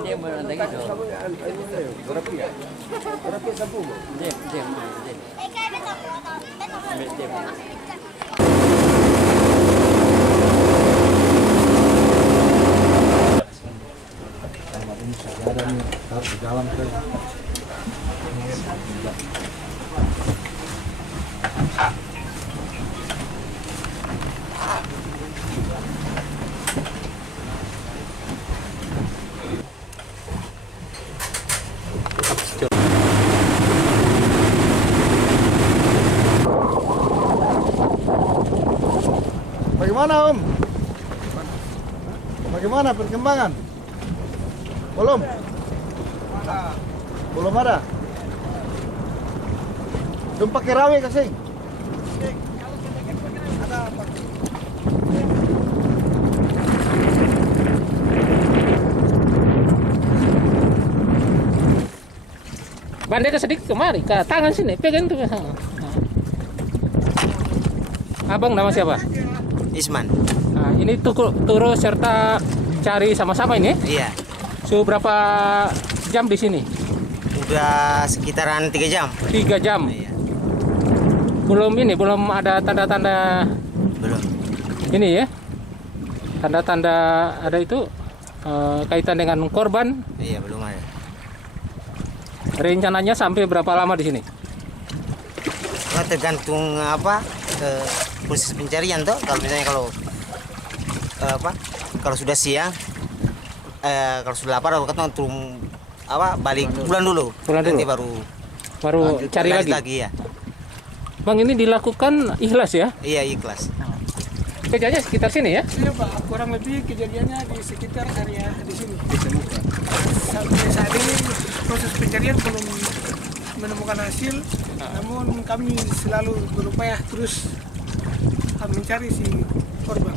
Dia berada gitu. Berapa ya? Berapa sabu mo? Dia. Ini sejarah nih, harus di dalam tuh. Bagaimana Om? Bagaimana perkembangan? Belum? Belum ada? Belum pakai rawe kasih? Bandel sedikit kemari, ke tangan sini, pegang tuh. Abang nama siapa? Isman. Nah, ini turu serta cari sama-sama ini. Iya. Suhu berapa jam di sini? Udah sekitaran 3 jam. 3 jam. Iya. Belum ada tanda-tanda Belum. ini ya. Tanda-tanda ada itu kaitan dengan korban. Iya, belum ada. Rencananya sampai berapa lama di sini? Nah, tergantung proses pencarian tuh. Kalau misalnya kalau sudah siang, kalau sudah lapar, kita turun balik pulang dulu. Nanti Baru cari lagi. Ya. Bang, ini dilakukan ikhlas ya? Iya, ikhlas. Kejadiannya sekitar sini ya? Iya Pak, kurang lebih kejadiannya di sekitar area di sini. Sampai saat ini proses pencarian belum menemukan hasil, namun kami selalu berupaya terus mencari si korban.